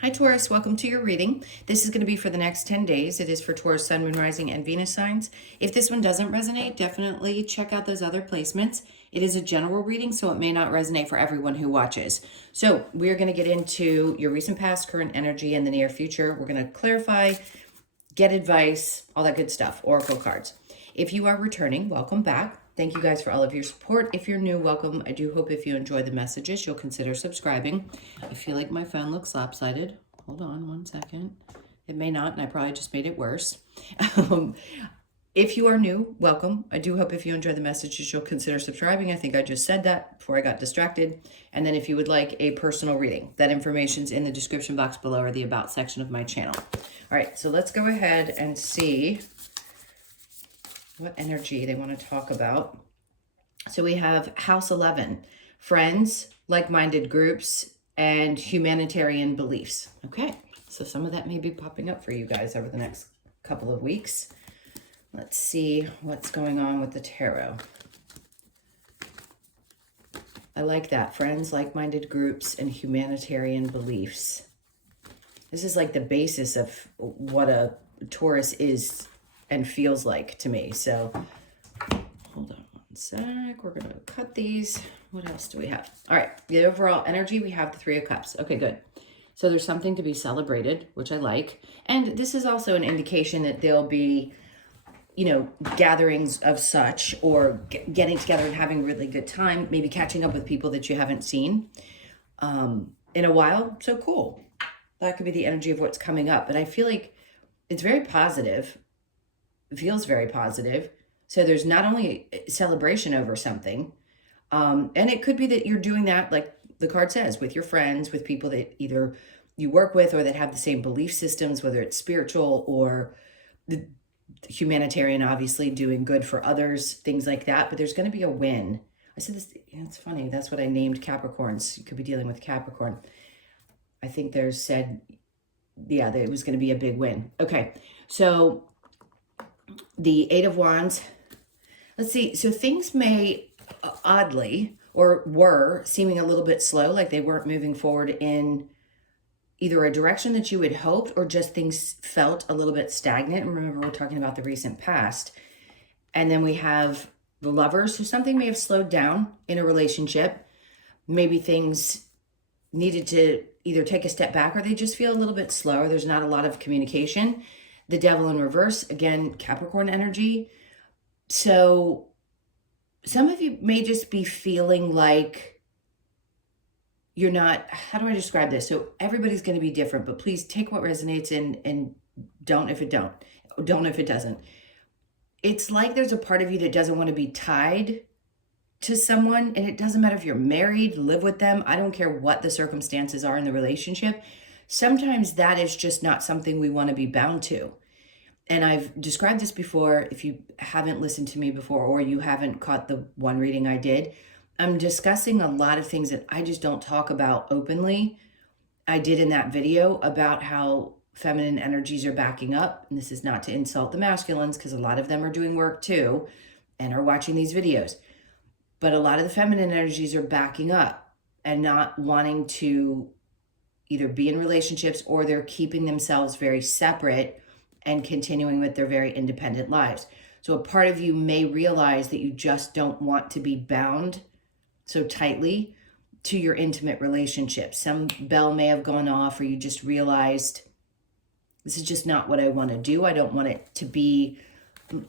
Hi Taurus, welcome to your reading. This is going to be for the next 10 days. It is for Taurus, Sun, Moon, Rising, and Venus signs. If this one doesn't resonate, definitely check out those other placements. It is a general reading, so it may not resonate for everyone who watches. So we're going to get into your recent past, current energy, and the near future. We're going to clarify, get advice, all that good stuff, oracle cards. If you are returning, welcome back. Thank you guys for all of your support. If you're new, welcome. I do hope if you enjoy the messages, you'll consider subscribing. I feel like my phone looks lopsided. Hold on one second. It may not, and I probably just made it worse. If you are new, welcome. I do hope if you enjoy the messages, you'll consider subscribing. I think I just said that before I got distracted. And then if you would like a personal reading, that information's in the description box below or the About section of my channel. All right, so let's go ahead and see what energy they want to talk about. So we have House 11, friends, like-minded groups, and humanitarian beliefs. Okay, so some of that may be popping up for you guys over the next couple of weeks. Let's see what's going on with the tarot. I like that. Friends, like-minded groups, and humanitarian beliefs. This is like the basis of what a Taurus is and feels like to me. So hold on one sec. We're going to cut these. What else do we have? All right. The overall energy, we have the Three of Cups. Okay, good. So there's something to be celebrated, which I like. And this is also an indication that there'll be, you know, gatherings of such, or getting together and having a really good time, maybe catching up with people that you haven't seen in a while. So cool. That could be the energy of what's coming up. But I feel like it's very positive. It feels very positive. So there's not only a celebration over something, and it could be that you're doing that, like the card says, with your friends, with people that either you work with or that have the same belief systems, whether it's spiritual or the humanitarian, obviously doing good for others, things like that. But there's going to be a win. I said this, yeah, it's funny. That's what I named Capricorns. You could be dealing with Capricorn. I think there's said, yeah, that it was going to be a big win. Okay, so the Eight of Wands. Let's see. So things may oddly, or were seeming a little bit slow, like they weren't moving forward in either a direction that you had hoped, or just things felt a little bit stagnant. And remember, we're talking about the recent past. And then we have the Lovers. So something may have slowed down in a relationship. Maybe things needed to either take a step back, or they just feel a little bit slower. There's not a lot of communication. The Devil in reverse, again, Capricorn energy. So some of you may just be feeling like you're not, how do I describe this? So everybody's going to be different, but please take what resonates and don't if it doesn't. It's like there's a part of you that doesn't want to be tied to someone, and it doesn't matter if you're married, live with them. I don't care what the circumstances are in the relationship. Sometimes that is just not something we want to be bound to. And I've described this before. If you haven't listened to me before, or you haven't caught the one reading I did, I'm discussing a lot of things that I just don't talk about openly. I did in that video about how feminine energies are backing up. And this is not to insult the masculines, because a lot of them are doing work too and are watching these videos. But a lot of the feminine energies are backing up and not wanting to either be in relationships, or they're keeping themselves very separate and continuing with their very independent lives. So a part of you may realize that you just don't want to be bound so tightly to your intimate relationships. Some bell may have gone off, or you just realized, this is just not what I want to do. I don't want it to be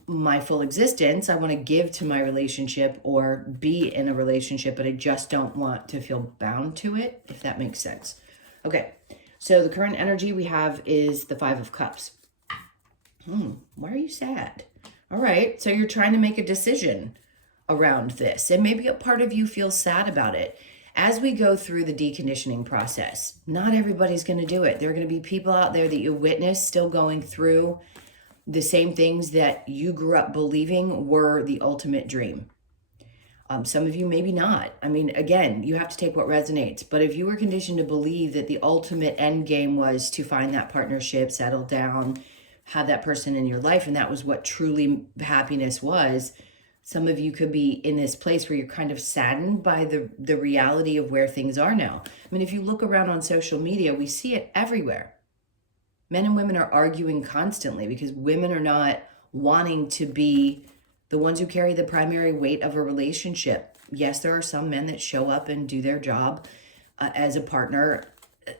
my full existence. I want to give to my relationship or be in a relationship, but I just don't want to feel bound to it, if that makes sense. Okay, so the current energy we have is the Five of Cups. Why are you sad? All right, so you're trying to make a decision around this, and maybe a part of you feels sad about it. As we go through the deconditioning process, not everybody's going to do it. There are going to be people out there that you witness still going through the same things that you grew up believing were the ultimate dream. Some of you maybe not. I mean, again, you have to take what resonates. But if you were conditioned to believe that the ultimate end game was to find that partnership, settle down, have that person in your life, and that was what truly happiness was, Some of you could be in this place where you're kind of saddened by the reality of where things are now. I mean, if you look around on social media, we see it everywhere. Men and women are arguing constantly because women are not wanting to be the ones who carry the primary weight of a relationship. Yes, there are some men that show up and do their job as a partner.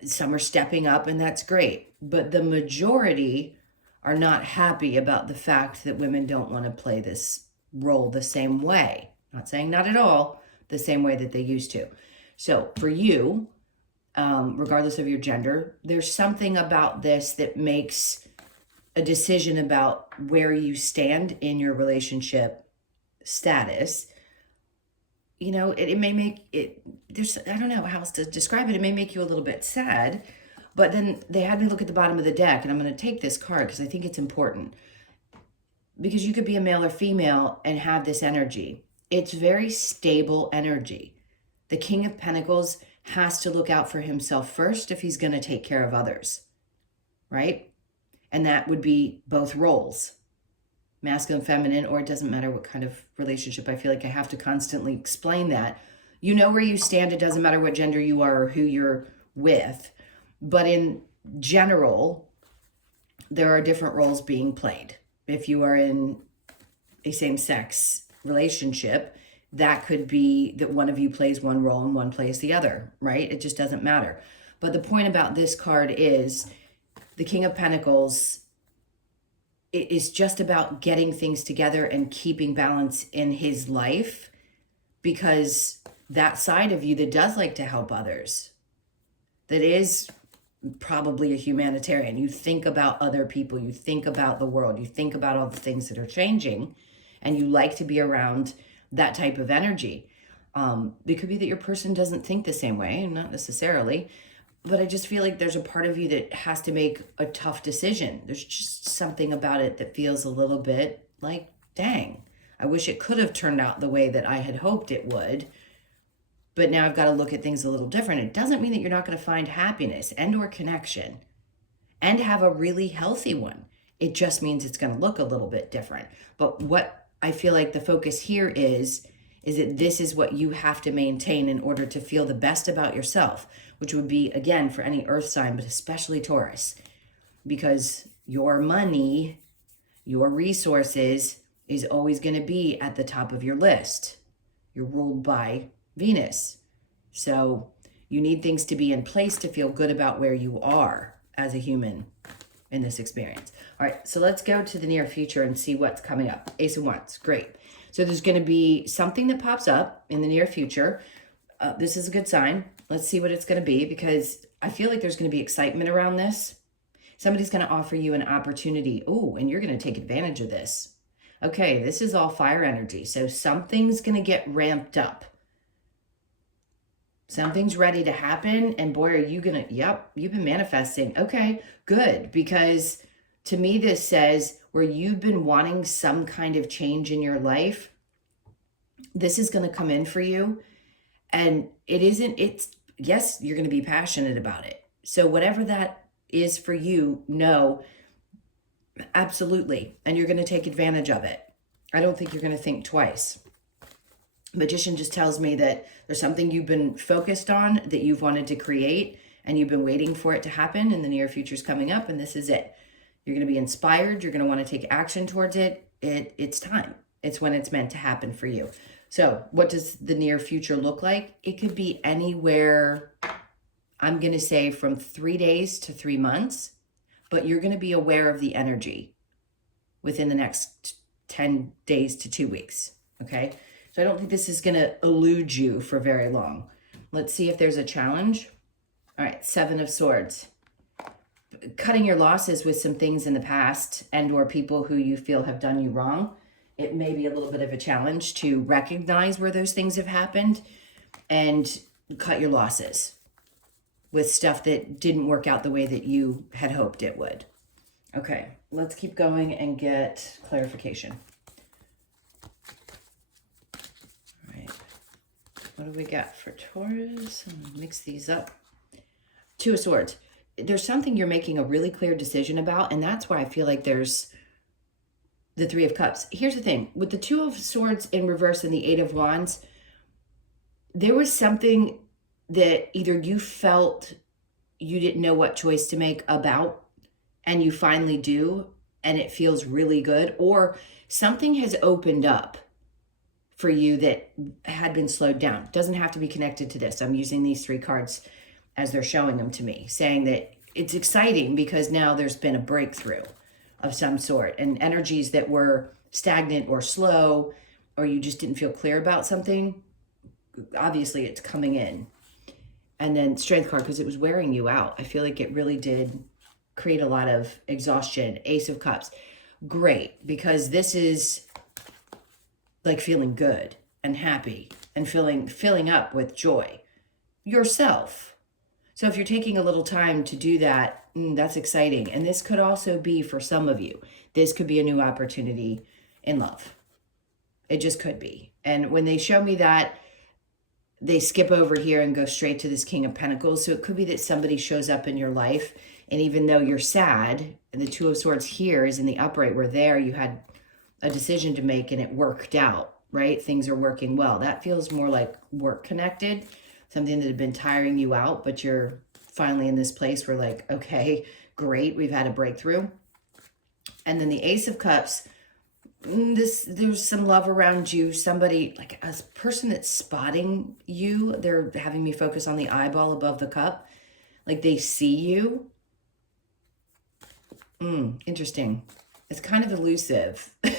Some are stepping up, and that's great. But the majority are not happy about the fact that women don't want to play this role the same way. Not saying not at all, the same way that they used to. So for you, regardless of your gender, there's something about this that makes a decision about where you stand in your relationship status. You know, it may make it, there's, I don't know how else to describe it. It may make you a little bit sad, but then they had me look at the bottom of the deck, and I'm going to take this card because I think it's important. Because you could be a male or female and have this energy. It's very stable energy. The King of Pentacles has to look out for himself first if he's going to take care of others, right? And that would be both roles, masculine, feminine, or it doesn't matter what kind of relationship. I feel like I have to constantly explain that. You know where you stand. It doesn't matter what gender you are or who you're with. But in general, there are different roles being played. If you are in a same-sex relationship, that could be that one of you plays one role and one plays the other, right? It just doesn't matter. But the point about this card is the King of Pentacles. It is just about getting things together and keeping balance in his life, because that side of you that does like to help others, that is probably a humanitarian. You think about other people, you think about the world, you think about all the things that are changing, and you like to be around that type of energy. It could be that your person doesn't think the same way, not necessarily, but I just feel like there's a part of you that has to make a tough decision. There's just something about it that feels a little bit like, dang, I wish it could have turned out the way that I had hoped it would. But now I've got to look at things a little different. It doesn't mean that you're not going to find happiness and or connection and have a really healthy one. It just means it's going to look a little bit different. But what I feel like the focus here is that this is what you have to maintain in order to feel the best about yourself, which would be, again, for any earth sign, but especially Taurus, because your money, your resources is always going to be at the top of your list. You're ruled by Venus. So you need things to be in place to feel good about where you are as a human in this experience. All right, so let's go to the near future and see what's coming up. Ace of Wands, great. So there's going to be something that pops up in the near future. This is a good sign. Let's see what it's going to be, because I feel like there's going to be excitement around this. Somebody's going to offer you an opportunity. Oh, and you're going to take advantage of this. Okay, this is all fire energy. So something's going to get ramped up. Something's ready to happen, and boy, are you gonna, yep, you've been manifesting. Okay, good, because to me this says where you've been wanting some kind of change in your life, this is gonna come in for you, and yes, you're gonna be passionate about it. So whatever that is for you, no, absolutely, and you're gonna take advantage of it. I don't think you're gonna think twice. Magician just tells me that there's something you've been focused on that you've wanted to create, and you've been waiting for it to happen, and the near future's coming up, and this is it. You're going to be inspired. You're going to want to take action towards it. It's time. It's when it's meant to happen for you. So what does the near future look like? It could be anywhere, I'm going to say from 3 days to 3 months, but you're going to be aware of the energy within the next 10 days to 2 weeks, okay? So I don't think this is going to elude you for very long. Let's see if there's a challenge. All right, 7 of Swords. Cutting your losses with some things in the past and or people who you feel have done you wrong. It may be a little bit of a challenge to recognize where those things have happened and cut your losses with stuff that didn't work out the way that you had hoped it would. Okay, let's keep going and get clarification. What do we got for Taurus? Mix these up. 2 of Swords. There's something you're making a really clear decision about, and that's why I feel like there's the Three of Cups. Here's the thing. With the Two of Swords in reverse and the Eight of Wands, there was something that either you felt you didn't know what choice to make about, and you finally do, and it feels really good, or something has opened up for you that had been slowed down. Doesn't have to be connected to this. I'm using these three cards as they're showing them to me, saying that it's exciting because now there's been a breakthrough of some sort, and energies that were stagnant or slow, or you just didn't feel clear about something, obviously it's coming in. And then Strength card, because it was wearing you out. I feel like it really did create a lot of exhaustion. Ace of Cups. Great, because this is like feeling good and happy and filling up with joy yourself. So if you're taking a little time to do that, that's exciting. And this could also be for some of you. This could be a new opportunity in love. It just could be. And when they show me that, they skip over here and go straight to this King of Pentacles. So it could be that somebody shows up in your life, and even though you're sad, and the Two of Swords here is in the upright, where there you had a decision to make and it worked out, right? Things are working well. That feels more like work connected, something that had been tiring you out, but you're finally in this place where like, okay, great, we've had a breakthrough. And then the Ace of Cups, there's some love around you. Somebody, like a person that's spotting you, they're having me focus on the eyeball above the cup. Like they see you. Interesting. It's kind of elusive. I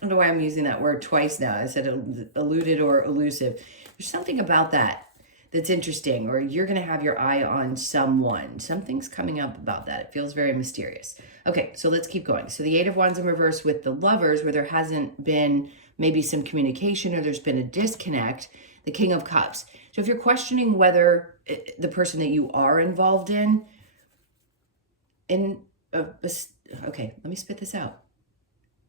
don't know why I'm using that word twice now. I said eluded or elusive. There's something about that that's interesting, or you're going to have your eye on someone. Something's coming up about that. It feels very mysterious. Okay, so let's keep going. So the Eight of Wands in reverse with the Lovers, where there hasn't been maybe some communication or there's been a disconnect. The King of Cups. So if you're questioning whether the person that you are involved okay, let me spit this out.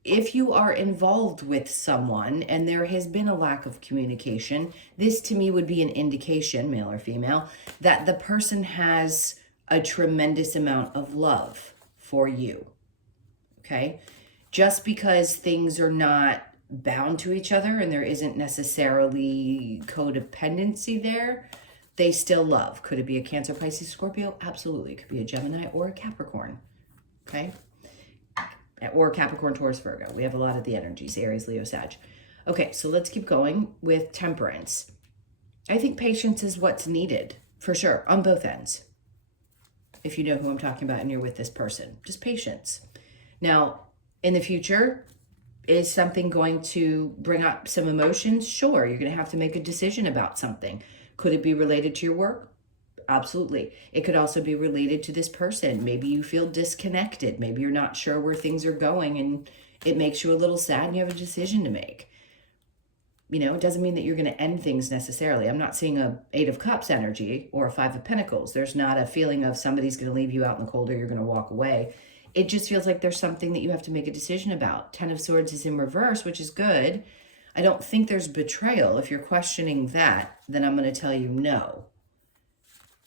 If you are involved with someone and there has been a lack of communication, this to me would be an indication, male or female, that the person has a tremendous amount of love for you, okay? Just because things are not bound to each other and there isn't necessarily codependency there, they still love. Could it be a Cancer, Pisces, Scorpio? Absolutely. It could be a Gemini or a Capricorn, okay? Or Capricorn, Taurus, Virgo. We have a lot of the energies, Aries, Leo, Sag. Okay, so let's keep going with Temperance. I think patience is what's needed, for sure, on both ends. If you know who I'm talking about and you're with this person, just patience. Now, in the future, is something going to bring up some emotions? Sure, you're going to have to make a decision about something. Could it be related to your work? Absolutely. It could also be related to this person. Maybe you feel disconnected. Maybe you're not sure where things are going and it makes you a little sad and you have a decision to make. You know, it doesn't mean that you're going to end things necessarily. I'm not seeing a Eight of Cups energy or a Five of Pentacles. There's not a feeling of somebody's going to leave you out in the cold or you're going to walk away. It just feels like there's something that you have to make a decision about. Ten of Swords is in reverse, which is good. I don't think there's betrayal. If you're questioning that, then I'm going to tell you no.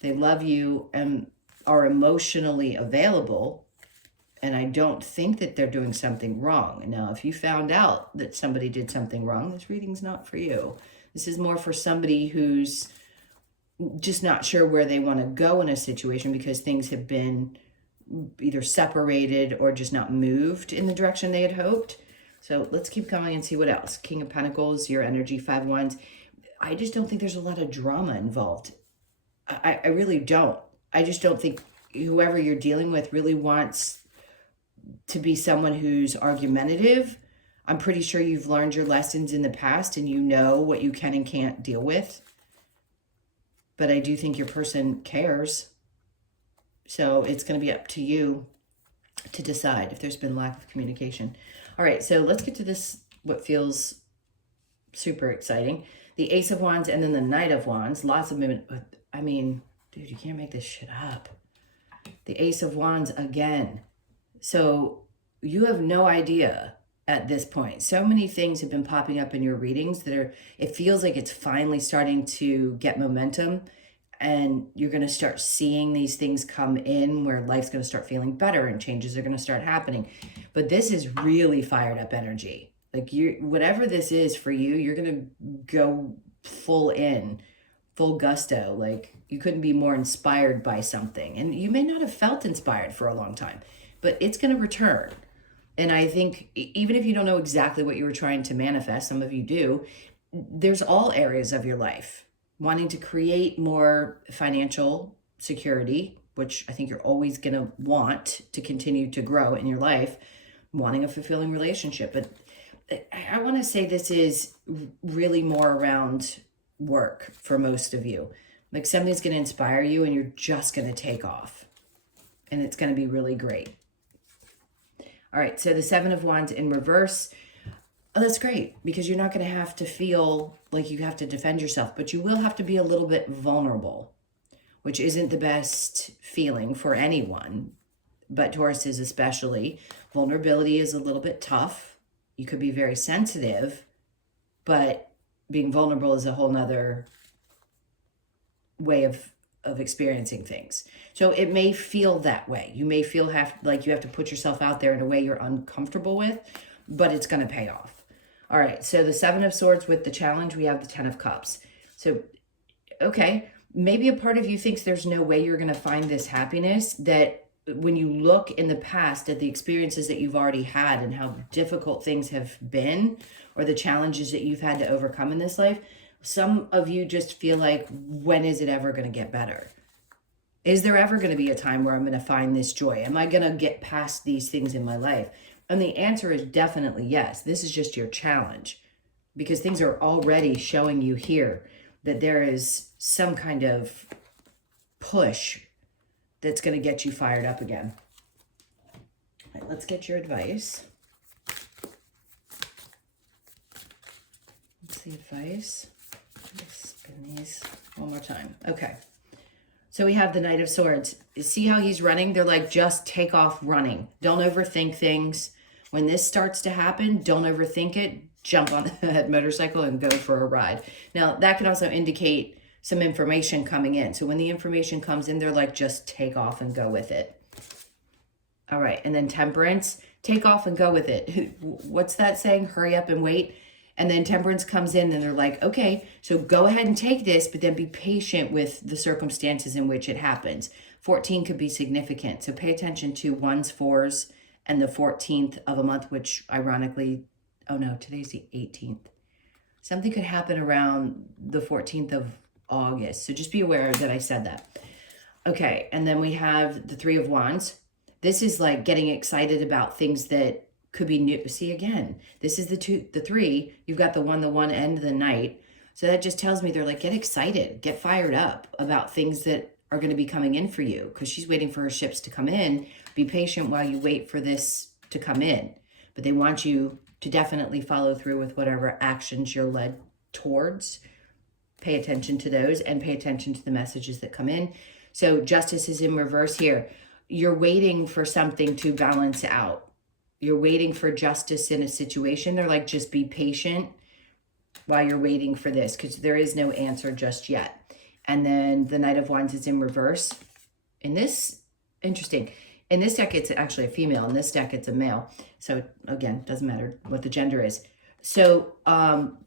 They love you and are emotionally available, and I don't think that they're doing something wrong. Now, if you found out that somebody did something wrong, this reading's not for you. This is more for somebody who's just not sure where they want to go in a situation because things have been either separated or just not moved in the direction they had hoped. So let's keep going and see what else. King of Pentacles, your energy, Five of Wands. I just don't think there's a lot of drama involved. I really don't. I just don't think whoever you're dealing with really wants to be someone who's argumentative. I'm pretty sure you've learned your lessons in the past and you know what you can and can't deal with. But I do think your person cares. So it's going to be up to you to decide if there's been lack of communication. All right, so let's get to this, what feels super exciting. The Ace of Wands and then the Knight of Wands. Lots of movement. I mean, dude, you can't make this shit up. The Ace of Wands again. So you have no idea at this point. So many things have been popping up in your readings that are, it feels like it's finally starting to get momentum and you're going to start seeing these things come in where life's going to start feeling better and changes are going to start happening. But this is really fired up energy. Like whatever this is for you, you're going to go full in, full gusto. Like you couldn't be more inspired by something. And you may not have felt inspired for a long time, but it's going to return. And I think even if you don't know exactly what you were trying to manifest, some of you do, there's all areas of your life wanting to create more financial security, which I think you're always going to want to continue to grow in your life, wanting a fulfilling relationship. But I want to say this is really more around work for most of you. Like somebody's going to inspire you and you're just going to take off. And it's going to be really great. All right, so the Seven of Wands in reverse. Oh, that's great because you're not going to have to feel like you have to defend yourself, but you will have to be a little bit vulnerable, which isn't the best feeling for anyone, but Taurus is especially. Vulnerability is a little bit tough. You could be very sensitive, but being vulnerable is a whole nother way of experiencing things. So it may feel that way. You may feel like you have to put yourself out there in a way you're uncomfortable with, but it's going to pay off. All right, so the Seven of Swords with the challenge, we have the Ten of Cups. So, okay, maybe a part of you thinks there's no way you're going to find this happiness, that when you look in the past at the experiences that you've already had and how difficult things have been, or the challenges that you've had to overcome in this life, some of you just feel like, when is it ever going to get better? Is there ever going to be a time where I'm going to find this joy? Am I going to get past these things in my life? And the answer is definitely yes. This is just your challenge, because things are already showing you here that there is some kind of push that's going to get you fired up again. All right, let's get your advice. What's the advice? Let's spin these one more time. Okay. So we have the Knight of Swords. See how he's running? They're like, just take off running. Don't overthink things. When this starts to happen, don't overthink it. Jump on that motorcycle and go for a ride. Now, that could also indicate some information coming in. So when the information comes in, they're like, just take off and go with it. All right. And then Temperance, take off and go with it. What's that saying? Hurry up and wait. And then Temperance comes in and they're like, okay, so go ahead and take this, but then be patient with the circumstances in which it happens. 14 could be significant. So pay attention to 1s, 4s, and the 14th of a month, which ironically, oh no, today's the 18th. Something could happen around the 14th of August. So just be aware that I said that. Okay, and then we have the 3 of Wands. This is like getting excited about things that could be new. See, again, this is the 3. You've got the 1, and the Knight. So that just tells me they're like, get excited, get fired up about things that are going to be coming in for you, because she's waiting for her ships to come in. Be patient while you wait for this to come in. But they want you to definitely follow through with whatever actions you're led towards. Pay attention to those and pay attention to the messages that come in. So Justice is in reverse here. You're waiting for something to balance out. You're waiting for justice in a situation. They're like, just be patient while you're waiting for this, because there is no answer just yet. And then the Knight of Wands is in reverse. In this, interesting. In this deck, it's actually a female. In this deck, it's a male. So again, doesn't matter what the gender is. So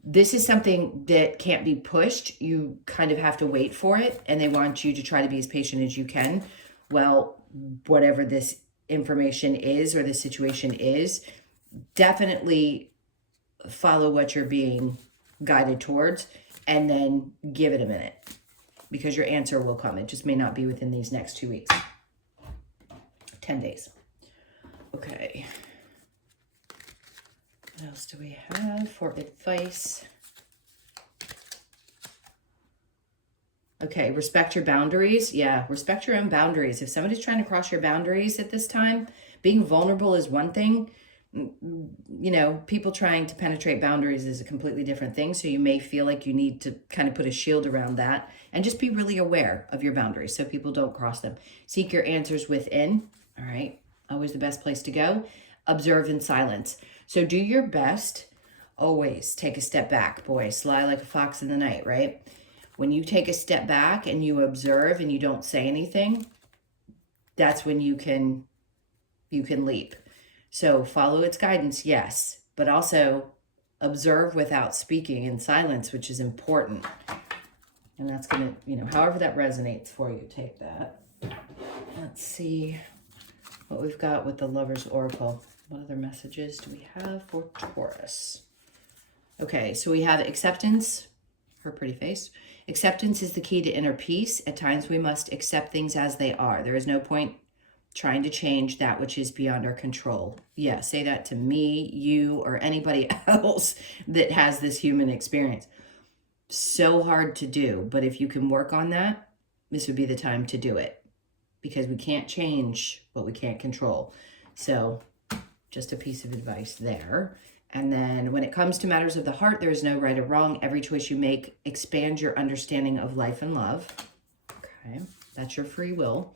this is something that can't be pushed. You kind of have to wait for it. And they want you to try to be as patient as you can. Well, whatever this information is or the situation is, definitely follow what you're being guided towards and then give it a minute, because your answer will come. It just may not be within these next 2 weeks. 10 days. Okay. What else do we have for advice? Okay, respect your boundaries. Yeah, respect your own boundaries. If somebody's trying to cross your boundaries at this time, being vulnerable is one thing. You know, people trying to penetrate boundaries is a completely different thing. So you may feel like you need to kind of put a shield around that and just be really aware of your boundaries so people don't cross them. Seek your answers within. All right. Always the best place to go. Observe in silence. So do your best. Always take a step back. Boy, sly like a fox in the night, right? When you take a step back and you observe and you don't say anything, that's when you can leap. So follow its guidance, yes, but also observe without speaking in silence, which is important. And that's going to, you know, however that resonates for you, take that. Let's see what we've got with the Lover's Oracle. What other messages do we have for Taurus? Okay, so we have acceptance, her pretty face. Acceptance is the key to inner peace. At times we must accept things as they are. There is no point trying to change that which is beyond our control. Yeah, say that to me, you, or anybody else that has this human experience. So hard to do, but if you can work on that, this would be the time to do it, because we can't change what we can't control. So just a piece of advice there. And then when it comes to matters of the heart, there is no right or wrong. Every choice you make expands your understanding of life and love. Okay, that's your free will.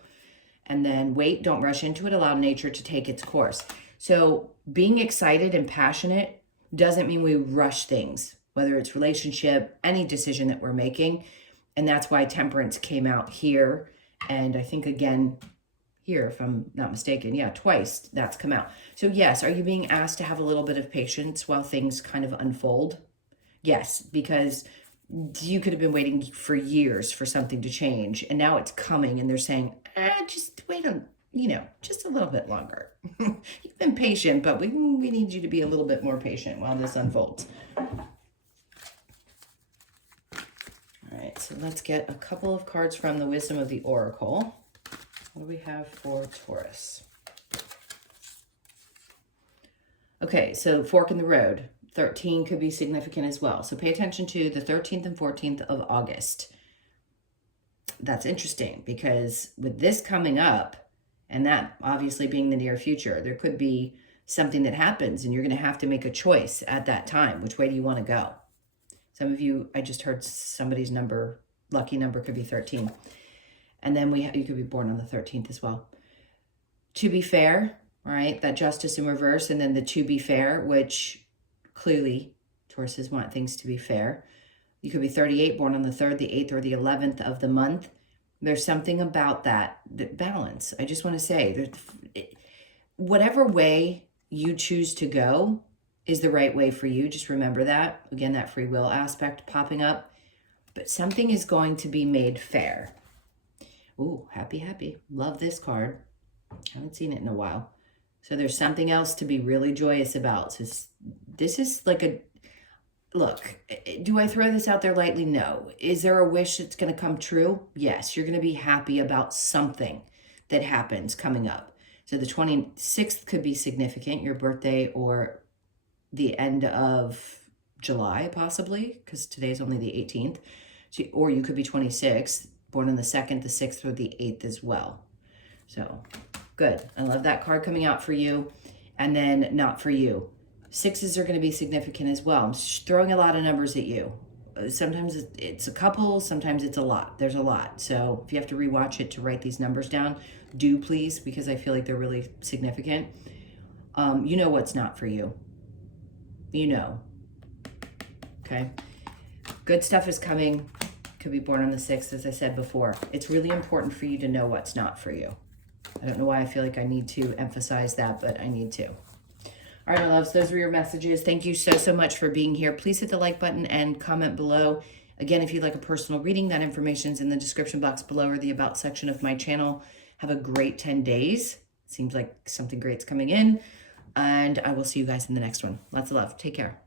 And then wait, don't rush into it. Allow nature to take its course. So being excited and passionate doesn't mean we rush things, whether it's relationship, any decision that we're making. And that's why temperance came out here. And I think again here, if I'm not mistaken, yeah, twice that's come out. So yes, are you being asked to have a little bit of patience while things kind of unfold? Yes, because you could have been waiting for years for something to change, and now it's coming, and they're saying, just wait on, you know, just a little bit longer. You've been patient, but we need you to be a little bit more patient while this unfolds. All right, so let's get a couple of cards from the Wisdom of the Oracle. What do we have for Taurus? Okay, so fork in the road. 13 could be significant as well. So pay attention to the 13th and 14th of August. That's interesting because with this coming up, and that obviously being the near future, there could be something that happens and you're going to have to make a choice at that time. Which way do you want to go? Some of you, I just heard somebody's number, lucky number could be 13. And then you could be born on the 13th as well. To be fair, right? That justice in reverse, and then the to be fair, which clearly Tauruses want things to be fair. You could be 38, born on the 3rd, the 8th, or the 11th of the month. There's something about that balance. I just want to say, whatever way you choose to go is the right way for you. Just remember that. Again, that free will aspect popping up. But something is going to be made fair. Ooh, happy, happy. Love this card. Haven't seen it in a while. So there's something else to be really joyous about. So this is like a, look, do I throw this out there lightly? No. Is there a wish that's going to come true? Yes. You're going to be happy about something that happens coming up. So the 26th could be significant, your birthday, or the end of July, possibly, because today's only the 18th. So, or you could be 26th. Born on the 2nd, the 6th, or the 8th as well. So, good. I love that card coming out for you. And then not for you. 6s are going to be significant as well. I'm throwing a lot of numbers at you. Sometimes it's a couple, sometimes it's a lot. There's a lot. So, if you have to rewatch it to write these numbers down, do please, because I feel like they're really significant. You know what's not for you. You know. Okay? Good stuff is coming. Could be born on the 6th, as I said before. It's really important for you to know what's not for you. I don't know why I feel like I need to emphasize that, but I need to. All right, my loves, those were your messages. Thank you so much for being here. Please hit the like button and comment below. Again, if you'd like a personal reading, that information's in the description box below or the About section of my channel. Have a great 10 days. Seems like something great's coming in. And I will see you guys in the next one. Lots of love. Take care.